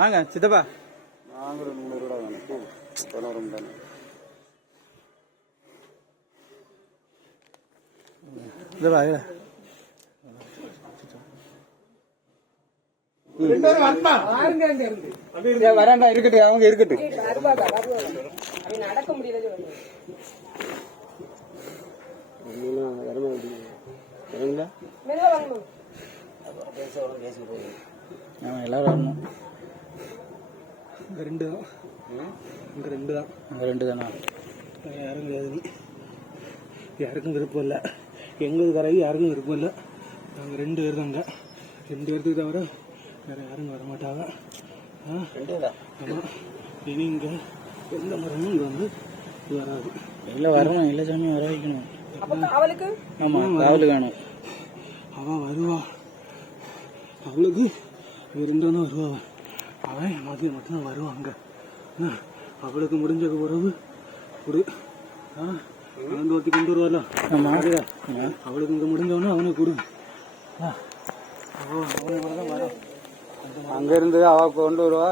வாங்க சித்தப்பா. நாங்கள் 100 ரூபா வேணும். 11 தானே. வரேன்டா, இருக்கட்டு, அவங்க இருக்கட்டு. நடக்க முடியாது. எல்லாரும் வரணும். இங்கே 2 தான். இங்கே 2 தான். அங்கே 2 தானா? யாரும் கிடையாது. யாருக்கும் விருப்பம் இல்லை. எங்களுக்கு யாருக்கும் விருப்பம் இல்லை. நாங்கள் 2 பேர் தாங்க. 2 பேர்த்துக்கு தவிர வேற யாரும் வர மாட்டாங்க. ஆமாம், இனி இங்கே எந்த மரமும் இங்கே வந்து வராது. இல்லை வரணும், இல்லை சாமி வர வைக்கணும். அவளுக்கு ஆமாம், காவலுக்கு வேணும். அவள் வருவா, அவளுக்கு இவ 2 தான் வருவா. அவன் மதியம் மட்டும்தான் வருவாங்க. அவளுக்கு முடிஞ்ச உறவு ஒரு கலந்து ஒருத்தி கொண்டு வருவாள். அவளுக்கு இங்கே முடிஞ்சவொன்னே அவனுக்கு கொடு. அங்க இருந்து அவ கொண்டு வருவா,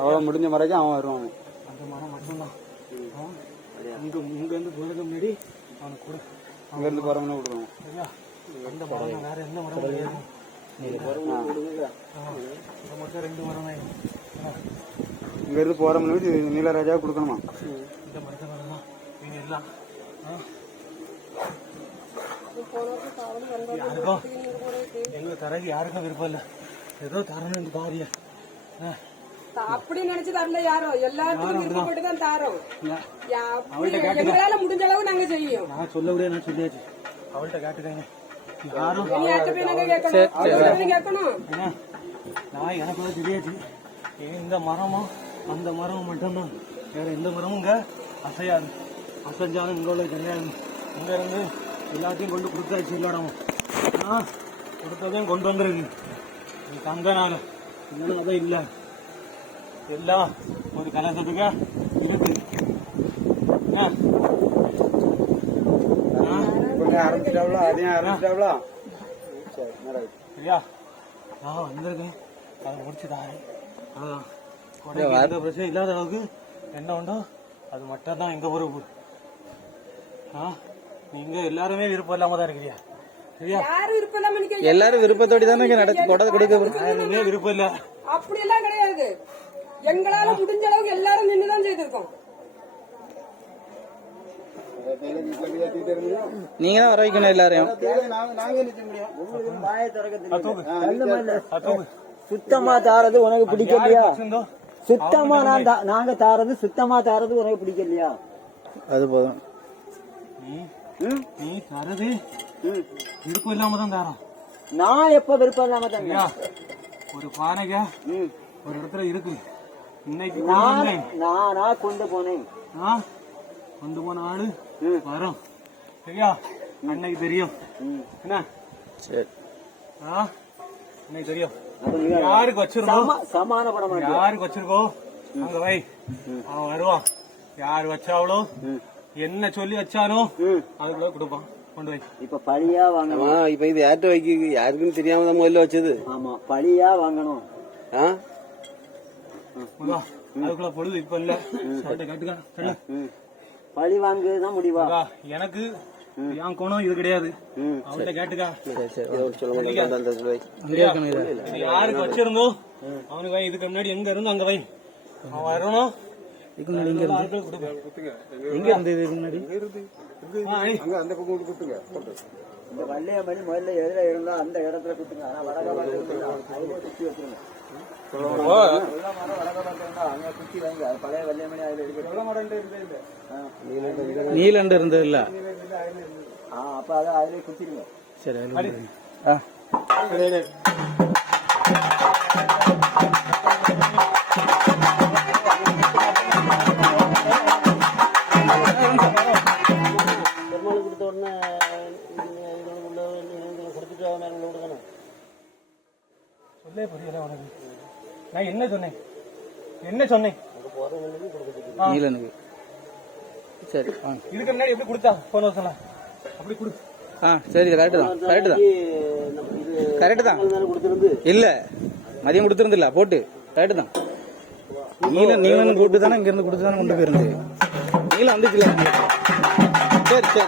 அவளை முடிஞ்ச முறைக்கும் அவன் வருவான். அந்த மரம் மட்டும்தான் இங்கேருந்து போகிறதுக்கு முன்னாடி அவனுக்கு கொடு. அங்க இருந்து போறவனே விடுவான். சரியா? அந்த மரம் வேற எந்த மரம் கிடையாது. இது மட்டும் 2 மரம் தான். இங்க இருந்து போற முன்னாடி நீலராஜா கொடுக்கணுமா? இந்த மரத்தை மரம் தான் இவங்க எல்லாம். யாருக்கும் எங்க தரகு யாருக்கும் விருப்பம் இல்லை. ஏதோ தரணும் இந்த காரிய அப்படி நினைச்சு தரல யாரும், எல்லாத்துக்கும் விருப்பப்பட்டு தான் தாரோம். எங்களால முடிஞ்ச அளவு நாங்க செய்யும். நான் சொல்ல முடியாது, நான் சொல்லியாச்சு. அவள்கிட்ட கேட்டுக்காங்க. யாரும் கேட்கணும். நான் எனக்கு தெரியாச்சு. இந்த மரமும் அந்த மரமும் மட்டும்தான், வேற எந்த மரமும் இங்க அசையாது. அசைஞ்சாலும் இங்க உள்ள கிடையாது. இங்க இருந்து எல்லாத்தையும் கொண்டு கொடுத்தாச்சு. இல்லாடமும் கொடுத்ததையும் கொண்டு வந்துருக்கு. தங்க நாள் இன்னும் அதான் இல்லை. எல்லாம் ஒரு கலசத்துக்கு இருக்கு. ஆரம்பிச்சிட்டாவளா? அதையும் ஆரம்பிச்சிட்டாவளா? சரியா? நான் வந்திருக்கேன், அதை முடிச்சுட்டாரு. அதுதான் எந்த பிரச்சனை இல்லாத அளவுக்கு என்ன உண்டோ அது மட்டும் தான் எங்க பொறுப்பு. நீங்க எல்லாருமே விருப்பம் இல்லாம தான் இருக்கிறியா? சரியா? எல்லாரும் விருப்பத்தோடு தானே கொடுக்க. யாருமே விருப்பம் இல்ல. அப்படி எல்லாம் கிடையாது. எங்களால முடிஞ்ச அளவுக்கு எல்லாரும் நின்றுதான் செய்திருக்கோம். நீங்க தான் வர வைக்கணும் எல்லாரையும். சுத்தமா தாரது உனக்கு பிடிக்கலையா? சுத்தமா நாங்க தாரது சுத்தமா தாரது உனக்கு பிடிக்கலையா? அது போதும். நீ தரது விருப்பம் இல்லாம தான் தாரோம். நான் எப்ப விருப்பம் இல்லாம தான் ஒரு பானைக்கா ஒரு இடத்துல இருக்கு. இன்னைக்கு நானா கொண்டு போனேன். கொண்டு போன ஆளு வரும். சரியா? அன்னைக்கு தெரியும். என்ன? சரி, அன்னைக்கு தெரியும். யாருக்கு வச்சிருக்கோம் சமானப்பட மாட்டேன். யாருக்கு வச்சிருக்கோம் அங்க வை, அவன் வருவான். யாரு வச்சாவளோ என்ன சொல்லி வச்சானோ அதுக்குள்ள கொடுப்பான். கொண்டு வை. இப்ப பழியா வாங்கணும். இப்ப இது யார்கிட்ட வைக்க யாருக்குன்னு தெரியாம தான் முதல்ல வச்சது. ஆமா, பழியா வாங்கணும். அதுக்குள்ள பொழுது இப்ப இல்ல. கேட்டுக்க, பழி வாங்குதான் முடிவா? எனக்கு என் கோணம் இது கிடையாது. அவன்கிட்ட கேட்டுக்கா. யாருக்கு வச்சிருந்தோ அவனுக்கு வை. இதுக்கு முன்னாடி எங்க இருந்தோ அங்க வை. அவன் வரணும். எங்க இருந்து இதுக்கு முன்னாடி அந்த பக்கம் குத்துங்க. இந்த வள்ளியம்மணி முதல்ல எதிர இருந்தா அந்த இடத்துல குத்துங்க. ஆனா வடக குத்தி வச்சிருங்க. அங்க குத்தி வைங்க. பழைய வள்ளியம்மணி அதுல நீலண்டு இருந்தது இல்ல. அப்ப அதை அதுல குத்திருங்க. சரி. பெருமாள் கொடுத்த உடனே கொடுத்துட்டு சொல்லே புரியல உனக்கு. நான் என்ன சொன்னேன்? நீலனுக்கு. சரி, இதுக்கு முன்னாடி எப்படி கொடுத்தா? போன வருஷம் அப்படி கொடு. சரி, கரெக்டு தான். இல்ல மதியம் கொடுத்துருந்துல போட்டு. கரெக்டு தான். நீலன் கூப்பிட்டு தானே இங்க இருந்து கொடுத்து தானே கொண்டு போயிருந்து. நீலம் வந்துச்சுல. சரி.